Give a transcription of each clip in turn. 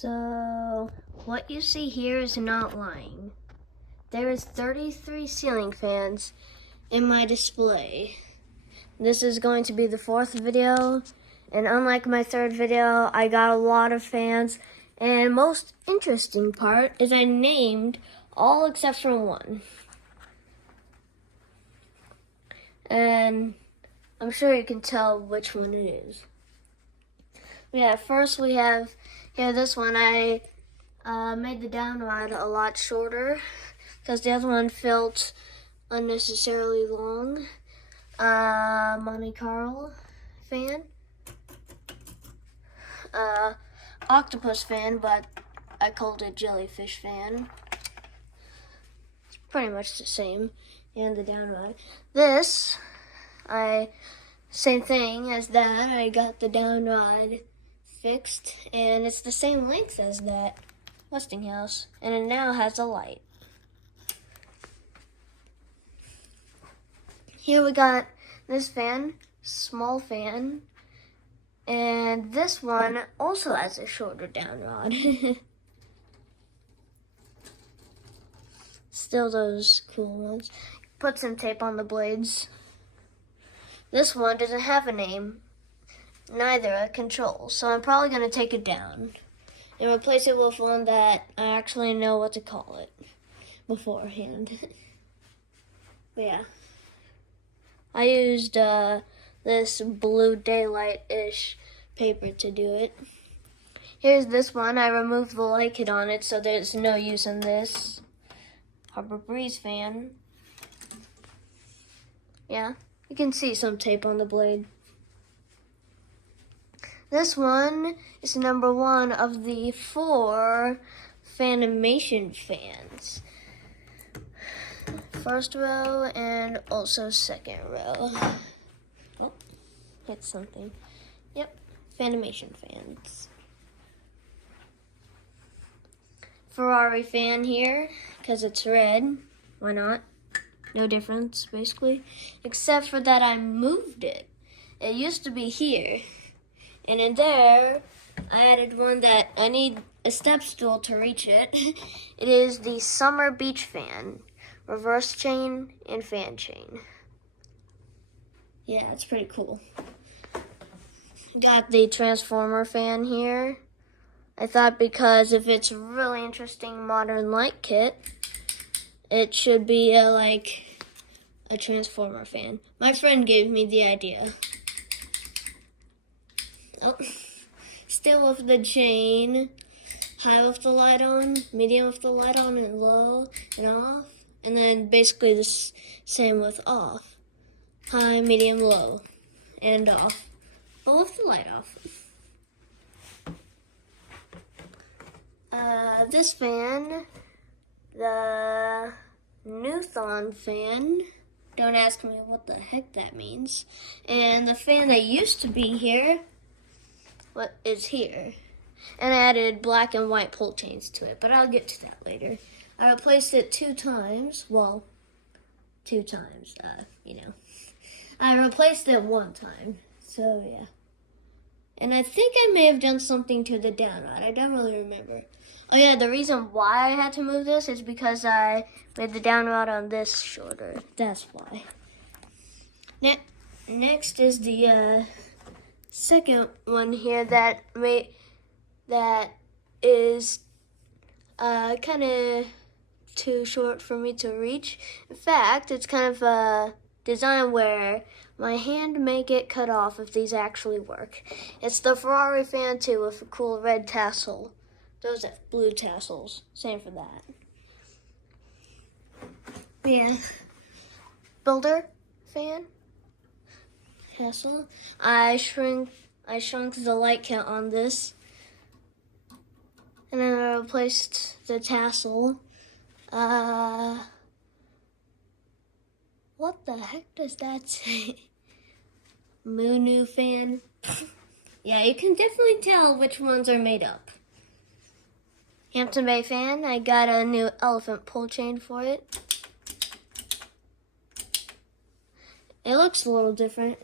So what you see here is not lying. There is 33 ceiling fans in my display. This is going to be the 4th video, and unlike my 3rd video, I got a lot of fans. And most interesting part is I named all except for one. And I'm sure you can tell which one it is. Yeah, first we have here this one. I made the down rod a lot shorter because the other one felt unnecessarily long. Monte Carlo fan. Octopus fan, but I called it jellyfish fan. It's pretty much the same. And the down rod. This, same thing as that. I got the down rod fixed, and it's the same length as that Westinghouse, and it now has a light. Here we got this fan, small fan, and this one also has a shorter down rod. Still those cool ones. Put some tape on the blades. This one doesn't have a name, neither a control, so I'm probably going to take it down and replace it with one that I actually know what to call it beforehand. But yeah, I used this blue daylight-ish paper to do it. Here's this one. I removed the light kit on it, so there's no use in this. Harbor Breeze fan. Yeah, you can see some tape on the blade. This one is number 1 of the 4 Fanimation fans. First row and also second row. Oh, hit something. Yep, Fanimation fans. Ferrari fan here, because it's red. Why not? No difference, basically. Except for that I moved it. It used to be here. And in there, I added one that I need a step stool to reach it. It is the Summer Beach fan. Reverse chain and fan chain. Yeah, it's pretty cool. Got the transformer fan here. I thought because if it's a really interesting modern light kit, it should be like a transformer fan. My friend gave me the idea. Oh, still with the chain, high with the light on, medium with the light on, and low and off. And then basically the same with off. High, medium, low, and off. But with the light off. This fan, the Newthon fan. Don't ask me what the heck that means. And the fan that used to be here, what is here. And I added black and white pull chains to it, but I'll get to that later. I replaced it 2 times. Well, 2 times, I replaced it 1 time, so yeah. And I think I may have done something to the down rod. I don't really remember. Oh yeah, the reason why I had to move this is because I made the down rod on this shorter. That's why. Next is the second one here that is kind of too short for me to reach. In fact, it's kind of a design where my hand may get cut off if these actually work. It's the Ferrari fan 2 with a cool red tassel. Those have blue tassels. Same for that. Yeah. Builder fan tassel. I shrunk the light kit on this, and then I replaced the tassel. What the heck does that say? Moonu fan. Yeah, you can definitely tell which ones are made up. Hampton Bay fan. I got a new elephant pull chain for it. It looks a little different.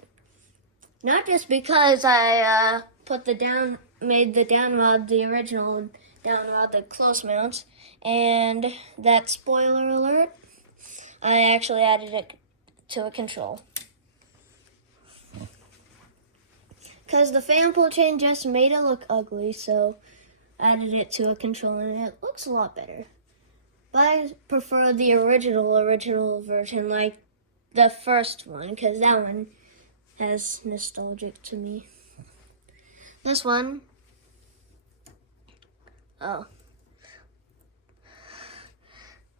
Not just because I made the down rod the original down rod, the close mounts, and that spoiler alert, I actually added it to a control. Because the fan pull chain just made it look ugly, so I added it to a control and it looks a lot better. But I prefer the original version, like the first one, because that one has nostalgic to me. This one,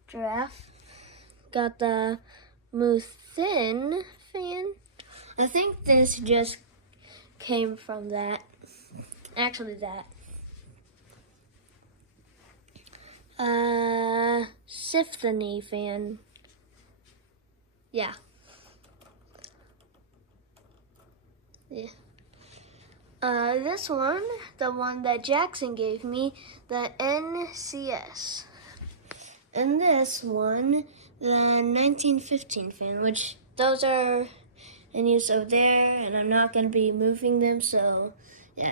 giraffe, got the Move Thin fan. I think this just came from that. Actually, that. Symphony fan. Yeah. This one, the one that Jackson gave me, the NCS. And this one, the 1915 fan, which those are in use over there, and I'm not going to be moving them, so yeah.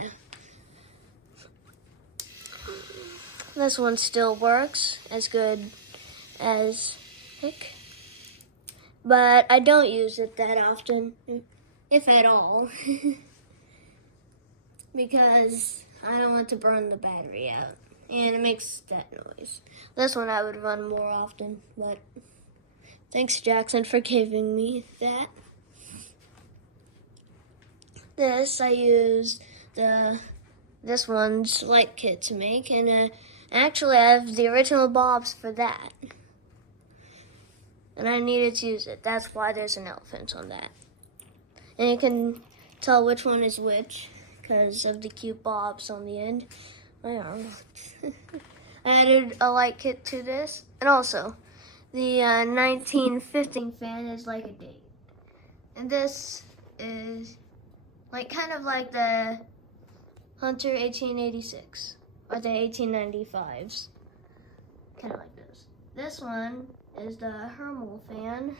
This one still works as good as heck, but I don't use it that often, if at all, because I don't want to burn the battery out, and it makes that noise. This one I would run more often, but thanks, Jackson, for giving me that. This I used this one's light kit to make, and actually I have the original bobs for that. And I needed to use it. That's why there's an elephant on that. And you can tell which one is which because of the cute bobs on the end. My arm. I added a light kit to this. And also, the 1915 fan is like a date. And this is kind of like the Hunter 1886 or the 1895s. Kind of like this. This one is the Hermel fan.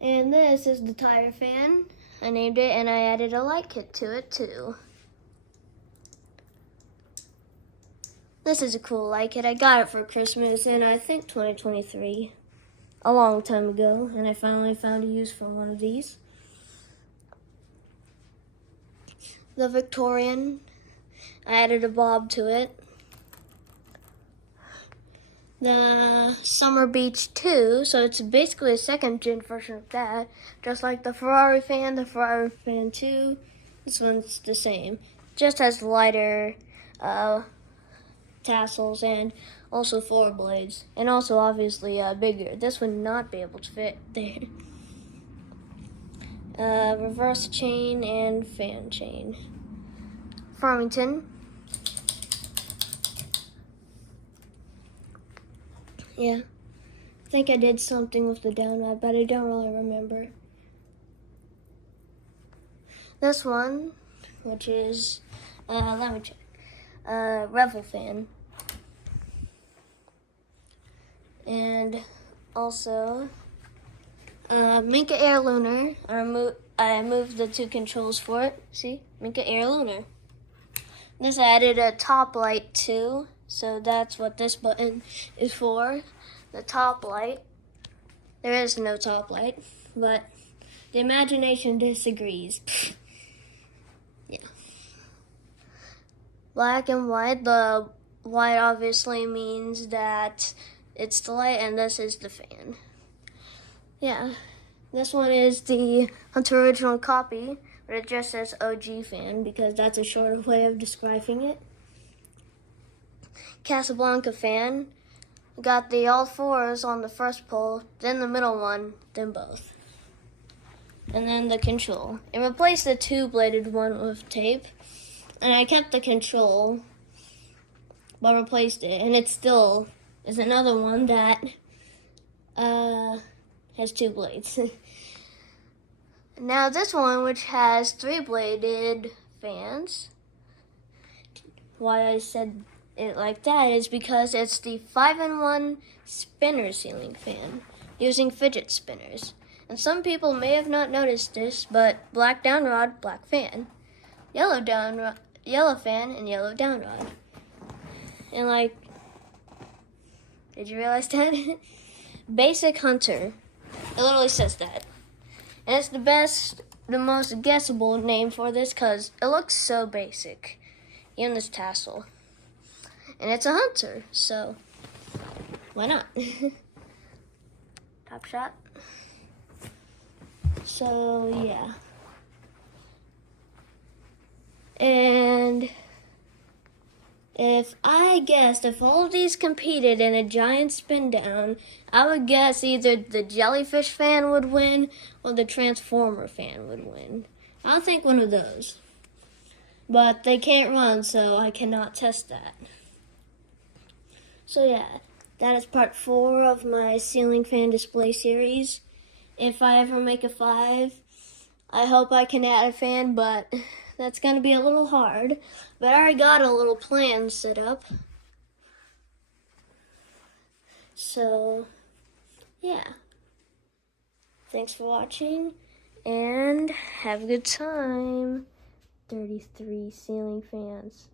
And this is the tire fan. I named it and I added a light kit to it too. This is a cool light kit. I got it for Christmas in I think 2023. A long time ago, and I finally found a use for one of these. The Victorian, I added a bob to it. The Summer Beach 2, so it's basically a second gen version of that. Just like the Ferrari fan 2, this one's the same. Just has lighter tassels and also 4 blades. And also obviously bigger. This would not be able to fit there. Reverse chain and fan chain. Farmington. Yeah, I think I did something with the downrod, but I don't really remember. This one, which is, let me check, Revel fan. And also, Minka Air Lunar. I moved the 2 controls for it. See, Minka Air Lunar. This added a top light too. So that's what this button is for, the top light. There is no top light, but the imagination disagrees. Yeah. Black and white. The white obviously means that it's the light, and this is the fan. Yeah. This one is the Hunter original copy, but it just says OG fan because that's a shorter way of describing it. Casablanca fan. Got the all 4s on the first pole, then the middle one, then both. And then the control. It replaced the 2-bladed one with tape, and I kept the control, but replaced it. And it still is another one that has 2 blades. Now this one, which has 3-bladed fans, why I said it like that is because it's the 5-in-1 spinner ceiling fan using fidget spinners. And some people may have not noticed this, but black downrod, black fan. Yellow yellow fan and yellow down rod. And like, did you realize that? Basic Hunter. It literally says that. And it's the most guessable name for this because it looks so basic. Even this tassel. And it's a hunter, so why not? Top shot. So yeah. And if all of these competed in a giant spin down, I would guess either the jellyfish fan would win or the transformer fan would win. I'll think one of those. But they can't run, so I cannot test that. So yeah, that is part 4 of my ceiling fan display series. If I ever make a 5, I hope I can add a fan, but that's going to be a little hard. But I already got a little plan set up. So, yeah. Thanks for watching, and have a good time. 33 ceiling fans.